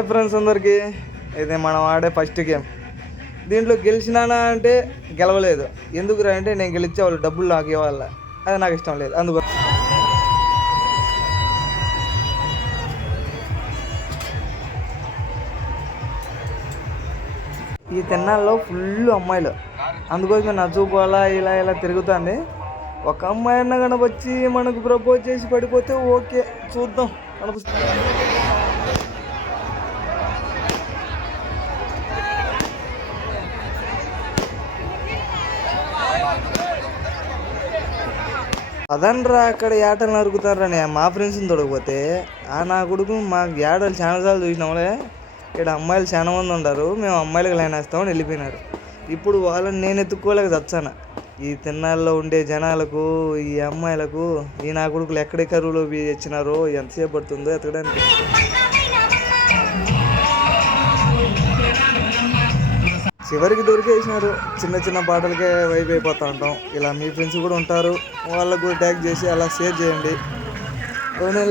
Hi friends అందరికీ, ఇది మనం ఆడే ఫస్ట్ గేమ్. దీంట్లో గెలిచినానా అంటే గెలవలేదు. ఎందుకురా అంటే నేను గెలిచే వాళ్ళు డబ్బులు నాకు ఇవ్వాలి, అది నాకు ఇష్టం లేదు. అందుకు ఈ తిన్నాల్లో ఫుల్ అమ్మాయిలు, అందుకోసం నా చూపు అలా ఇలా ఇలా తిరుగుతుంది. ఒక అమ్మాయి అన్న కనపచ్చి మనకు ప్రపోజ్ చేసి పడిపోతే ఓకే, చూద్దాం కనిపిస్తుంది. అదనరా అక్కడ ఏటలు నరుకుతారని మా ఫ్రెండ్స్ని తొడకపోతే నా కొడుకు మాకు ఏడలు చాలాసార్లు చూసినాములే. ఇక్కడ అమ్మాయిలు చాలా మంది ఉంటారు, మేము అమ్మాయిలకు లైన్ వేస్తామని వెళ్ళిపోయినారు. ఇప్పుడు వాళ్ళని నేను ఎత్తుక్కోలేక చచ్చాను. ఈ తిన్నాల్లో ఉండే జనాలకు, ఈ అమ్మాయిలకు ఈ నా కొడుకులు ఎక్కడే కరువులో ఇచ్చినారో ఎంతసేపు పడుతుందో ఎతకడానికి. చివరికి దొరికేసినారు. చిన్న చిన్న పాటలకే వైపు అయిపోతూ ఉంటాం. ఇలా మీ ఫ్రెండ్స్ కూడా ఉంటారు, వాళ్ళకు కూడా ట్యాగ్ చేసి అలా షేర్ చేయండి.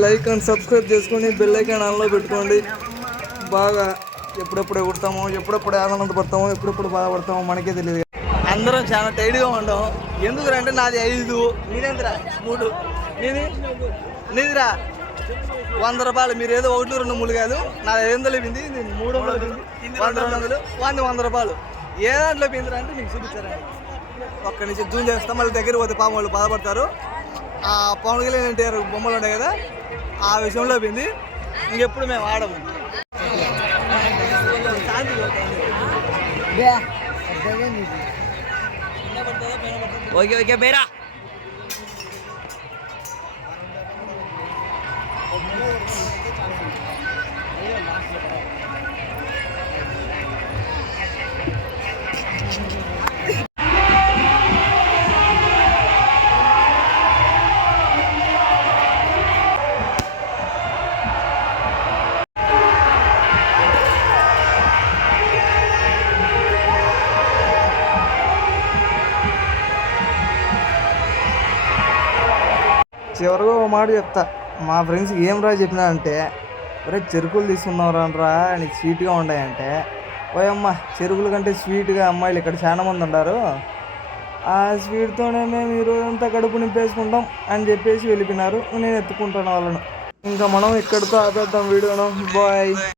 లైక్ అండ్ సబ్స్క్రైబ్ చేసుకొని బెల్ ఐకాన్ ఆన్లో పెట్టుకోండి. బాగా ఎప్పుడెప్పుడు ఎగురుతామో, ఎప్పుడెప్పుడు ఆనందపడతామో, ఎప్పుడెప్పుడు బాధపడతామో మనకే తెలియదు. అందరం చాలా టైట్గా ఉంటాం. ఎందుకంటే నాది 5, నేనేంద్రా 3, నీదిరా 100 రూపాయలు. మీరు ఏదో 1, 2, 3 కాదు, నాది 500 అయిపోయింది, 300 అయిపోయింది, 100, 200, 100 రూపాయలు. ఏ దాంట్లో పోయిందిరా అంటే మీకు చూపించారండి. ఒక్క నుంచి జూన్ చేస్తాం, మళ్ళీ దగ్గర పోతే పాపం వాళ్ళు బాధపడతారు. ఆ పవన్ కళ్యాణ్ ఎన్టీఆర్ బొమ్మలు ఉన్నాయి కదా, ఆ విషయంలో పోయింది. ఇంకెప్పుడు మేము ఆడము. Okay okay Bera. చివరిగా ఒక మాట చెప్తా, మా ఫ్రెండ్స్కి ఏం రా చెప్పినా అంటే, ఒరే చెరుకులు తీసుకున్నావురా అని స్వీట్గా ఉన్నాయంటే, పోయమ్మ చెరుకుల కంటే స్వీట్గా అమ్మాయిలు ఇక్కడ చాలా మంది ఉంటారు, ఆ స్వీట్తోనే మేము ఈరోజంతా కడుపు నింపేసుకుంటాం అని చెప్పేసి వెళ్ళిపోయినారు. నేను ఎత్తుకుంటాను వాళ్ళను. ఇంకా మనం ఇక్కడితో ఆపేద్దాం వీడియోను. బాయ్.